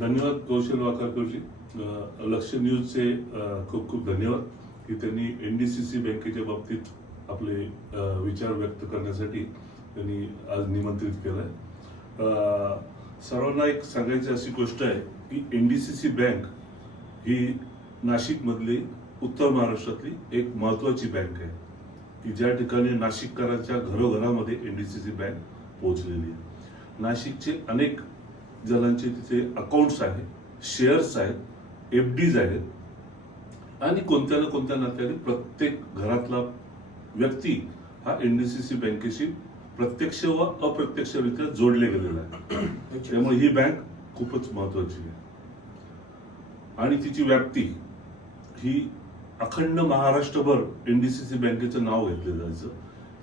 धन्यवाद कौशल वाकारकरजी. लक्ष न्यूजचे खूप खूप धन्यवाद की त्यांनी एनडीसीसी बँकेच्या बाबतीत आपले विचार व्यक्त करण्यासाठी त्यांनी आज निमंत्रित केलंय. सर्वांना एक सांगायची अशी गोष्ट आहे की एनडीसीसी बँक ही नाशिकमधली उत्तर महाराष्ट्रातली एक महत्वाची बँक आहे की ज्या ठिकाणी नाशिककरांच्या घरोघरामध्ये एनडीसीसी बँक पोहोचलेली आहे. नाशिकचे अनेक जणांचे तिथे अकाउंट्स आहेत, शेअर्स आहेत, एफडीज आहेत आणि कोणत्या ना कोणत्या नात्याने प्रत्येक घरातला व्यक्ती हा एनडीसीसी बँकेशी प्रत्यक्ष व अप्रत्यक्षरित्या जोडले गेलेला आहे. त्यामुळे ही बँक खूपच महत्वाची आहे आणि तिची व्याप्ती ही अखंड महाराष्ट्रभर एनडीसीसी बँकेचं नाव घेतलं जायचं.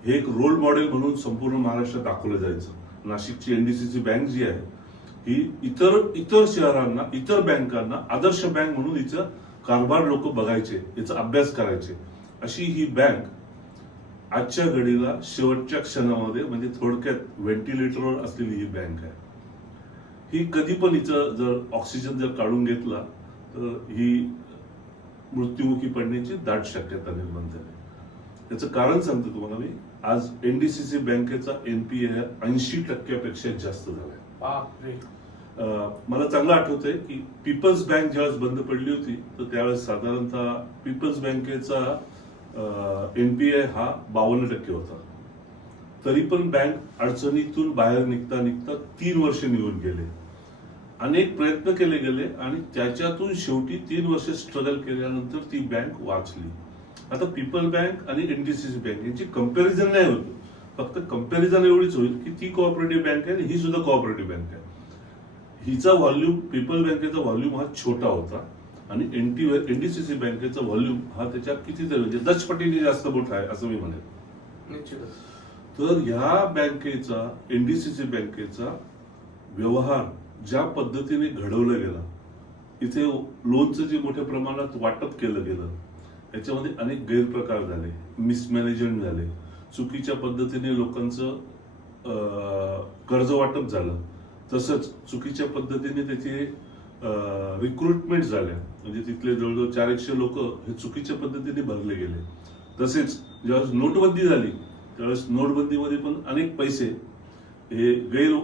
हे एक रोल मॉडेल म्हणून संपूर्ण महाराष्ट्रात दाखवलं जायचं. नाशिकची एनडीसीसी बँक जी आहे ही इतर शहरांना, इतर बँकांना आदर्श बँक म्हणून हिचा कारभार लोक बघायचे, याचा अभ्यास करायचे. अशी ही बँक आजच्या घडीला शेवटच्या क्षणामध्ये म्हणजे थोडक्यात व्हेंटिलेटरवर असलेली ही बँक आहे. ही कधी पण हिचं जर ऑक्सिजन जर काढून घेतला तर ही मृत्युमुखी पडण्याची दाट शक्यता निर्माण झाली. याचं कारण सांगतो तुम्हाला मी. आज एनडीसीसी बँकेचा एनपीए 80% जास्त झालाय. मला चांगलं आठवतंय की पीपल्स बँक ज्यावेळेस बंद पडली होती तर त्यावेळेस साधारणतः पीपल्स बँकेचा एनपीए हा 52% होता. तरी पण बँक अडचणीतून बाहेर निघता निघता 3 वर्ष निघून गेले. अनेक प्रयत्न केले गेले आणि त्याच्यातून शेवटी 3 वर्ष स्ट्रगल केल्यानंतर ती बँक वाचली. आता पीपल बँक आणि एनडीसीसी बँक यांची कंपॅरिझन नाही होत. फक्त कंपॅरिझन एवढीच होईल की ती कोऑपरेटिव्ह बँक आहे आणि ही सुद्धा कोऑपरेटिव्ह बँक आहे. हिचा व्हॉल्यूम, पीपल बँकेचा व्हॉल्यूम हा छोटा होता आणि एनडीसीसी बँकेचा व्हॉल्यूम हा त्याच्या कितीतरी म्हणजे 10 पटीने जास्त मोठा आहे असं मी म्हणेन. तर ह्या बँकेचा, एनडीसीसी बँकेचा व्यवहार ज्या पद्धतीने घडवला गेला, इथे लोनचं जे मोठ्या प्रमाणात वाटप केलं गेलं, याच्यामध्ये अनेक गैरप्रकार झाले, मिसमॅनेजमेंट झाले, चुकीच्या पद्धतीने लोकांचं कर्ज वाटप झालं. तसंच चुकीच्या पद्धतीने त्याची रिक्रुटमेंट झाल्या, म्हणजे तिथले जवळजवळ 400 लोक हे चुकीच्या पद्धतीने भरले गेले. तसेच ज्यावेळेस नोटबंदी झाली त्यावेळेस नोटबंदीमध्ये पण अनेक पैसे हे गैर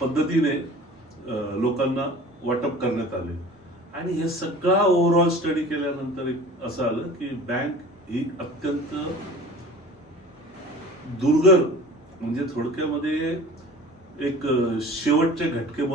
पद्धतीने लोकांना वाटप करण्यात आले. आणि हे सगळा ओव्हरऑल स्टडी केल्यानंतर असं आलं की बँक ही अत्यंत दुर्गर म्हणजे थोडक्यामध्ये एक शेवटचे घटके